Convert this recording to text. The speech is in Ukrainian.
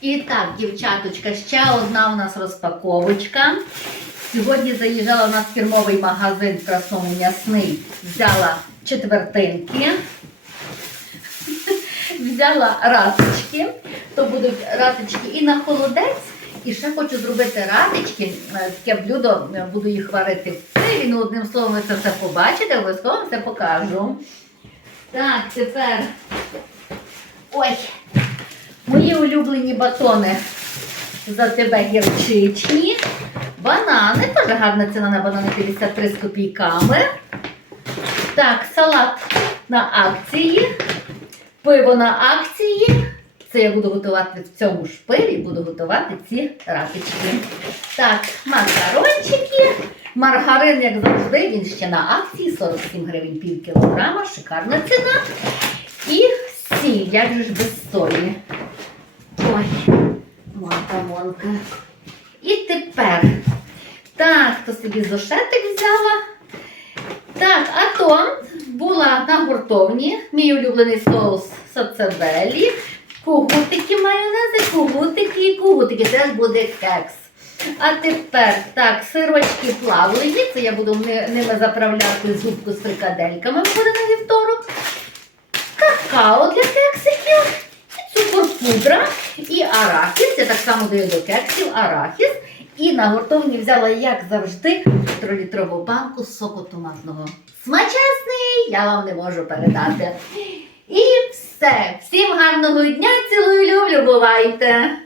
І так, дівчаточка, ще одна у нас розпаковочка. Сьогодні заїжджала у нас фірмовий магазин в Красному м'ясний. Взяла четвертинки, взяла раточки. То будуть раточки і на холодець. І ще хочу зробити ратички, е, таке блюдо, е, буду їх варити в пиві. Ну, одним словом, ви це все побачите, обов'язково все покажу. Так, тепер. Ой, мої улюблені батони за тебе гірчичні. Банани, теж гарна ціна на банани 53 з копійками. Так, салат на акції, пиво на акції. Це я буду готувати в цьому ж пиві, буду готувати ці ратички. Так, макарончики. Маргарин, як завжди, він ще на акції 47 гривень пів кілограма, шикарна ціна. І сіль, як же ж без солі. Ой, монка, монка. І тепер. Так, то собі зошетик взяла. Так, а то була на гуртовні, мій улюблений соус сацебелі, кугутики майонези, кугутики і кугутики. Теж буде кекс. А тепер так, сирочки плавлені, це я буду ними заправляти зубку з фрикадельками, буде на вівторок. Какао для кексиків, цукор-пудра і арахіс. Я так само даю до кексів арахіс. І на гуртовні взяла, як завжди, трилітрову банку соку томатного. Смачесний, я вам не можу передати. І все. Всім гарного дня, цілую, люблю, бувайте!